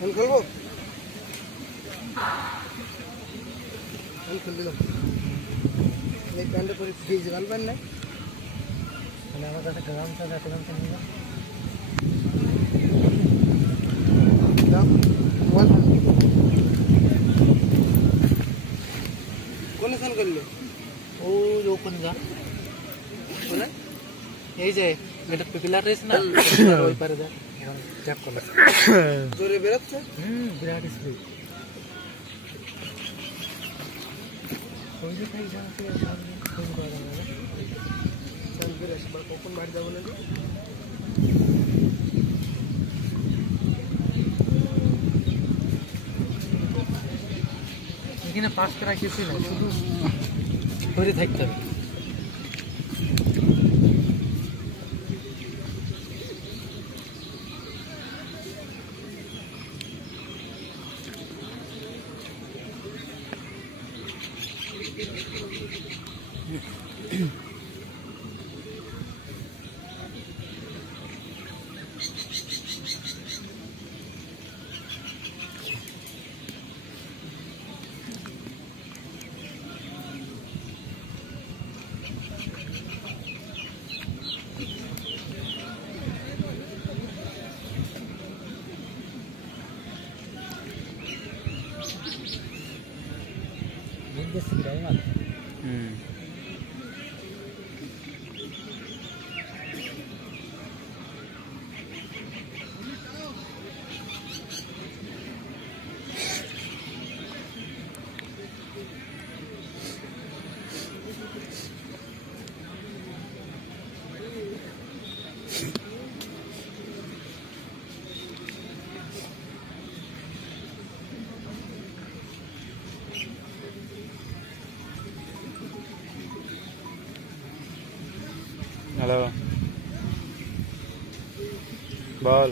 আমি খেলবো, আমি খেল দিলাম। এই প্যান্টটা পরে ফ্রিজ গান প্যান্ট নাই, মানে আমার কাছে গ্রামটা দেখলাম তো নিলাম। মোবাইল কোন ফোন করলো? ও ওখানে যা বলে এই যে এটা পিলার রয়েছে না, ওই পারে যা ট্যাপ করলে জোরে বেরোচ্ছে। বিরাট স্পিড ওই যে খাই যাচ্ছে ফোন করা যাবে না। চল বেরোস, কখন বাড়ি যাবো না? এখানে পাস করা কিছুই না, শুধু ধরে থাকতে হবে। হ্যালো, বল।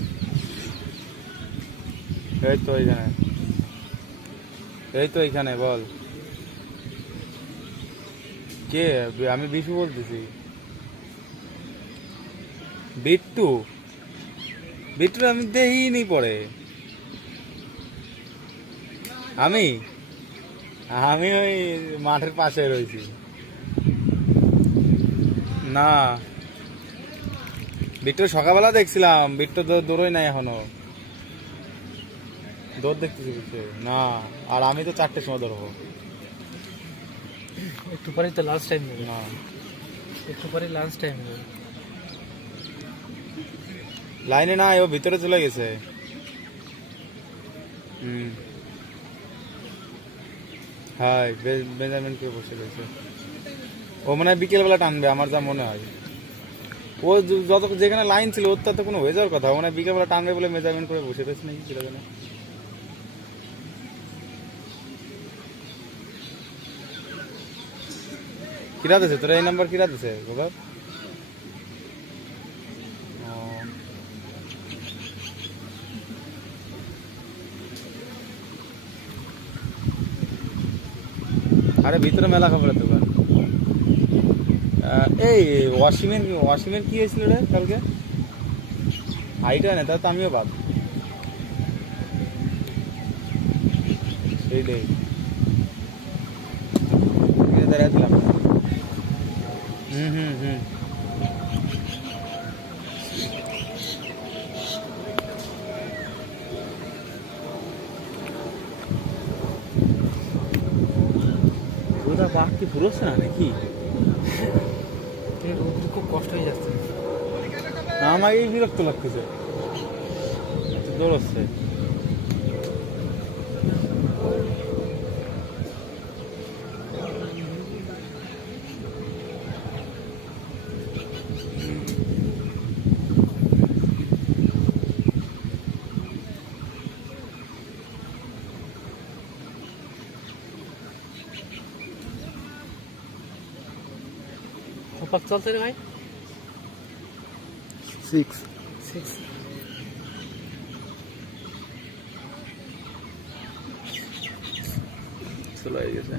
এই তো এইখানে, এই তো এইখানে, বল। কে? আমি বিশু বলতেছি। বিট্টু? বিট্টু আমি দেখিনি পরে। আমি আমি ওই মাঠের পাশে রয়েছি। না, বিট্টু সকালবেলা দেখছিলাম, বিট্টু তো দৌড়ই নাই এখনো, দৌড় দেখতেছি বিট্টু না। আর আমি তো 4টের সময় দৌড়বো। একটু পরে তো লাঞ্চ টাইম হবে, না, একটু পরে লাঞ্চ টাইম হবে। লাইনে নাই, ও ভিতরে চলে গেছে। হ্যাঁ, বেঞ্জামিন কে বসে রয়েছে। ও মনে হয় বিকেলবেলা টানবে, আমার যা মনে হয়। ও যত যেখানে লাইন ছিল ওর তো কোনো হয়ে যাওয়ার কথা, মনে হয় বিকেলবেলা টানবে বলে মেজারমেন্ট করে বসে রয়েছে নাকি সেটা জানে। কিরা দিছে তোরা এই নাম্বার? কিরা দিছে বাবা? আরে ভিতরে মেলা খাবারের দোকান। এই ওয়াসিমের কি হয়েছিল রে কালকে? হাইট হয় না, তাহলে তো আমিও বাদ। সেইটাই দাঁড়িয়ে দিলাম। হুম ওটা বাঘ কি পুরোচ্ছে না নাকি? খুব কষ্ট হয়ে যাচ্ছে। আমার এই বিরক্ত লাগতেছে, দৌড়চ্ছে। চলছে রে ভাই 6 চলে গেছে।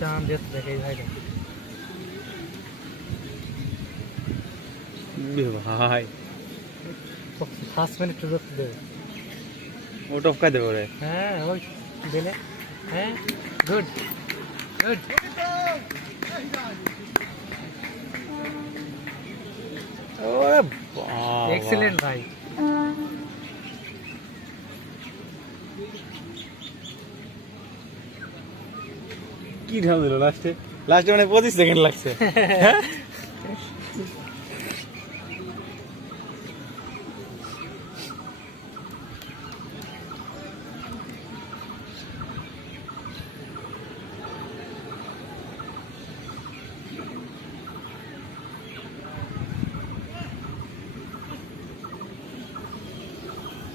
চাঁদ দেখতে দেখে এই ভাইটা ভাই ফার্স্ট মিনিট দেখতে দেবে ও টপকা দেবে রে হ্যাঁ ওই দিলে হ্যাঁ গুড গুড ওরে বাবা এক্সেলেন্ট ভাই কি ঢাল দিল লাস্টে মানে 25 সেকেন্ড লাগছে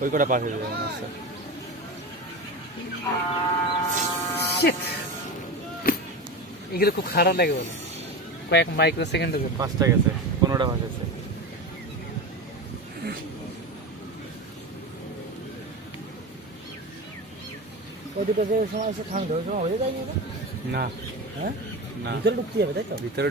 ওই কটা পাস হয়ে যাবে মনে হচ্ছে এগুলো খুব খারাপ লাগে বলে কয়েক মাইক্রো সেকেন্ডের জন্য 5টা গেছে 15টা পাস হয়েছে ওই দুটো যে সময় এসে থামবে ওই সময় হয়ে যায়নি এটা? না হ্যাঁ না ভিতরে ঢুকতে হবে তাই তো ভিতরে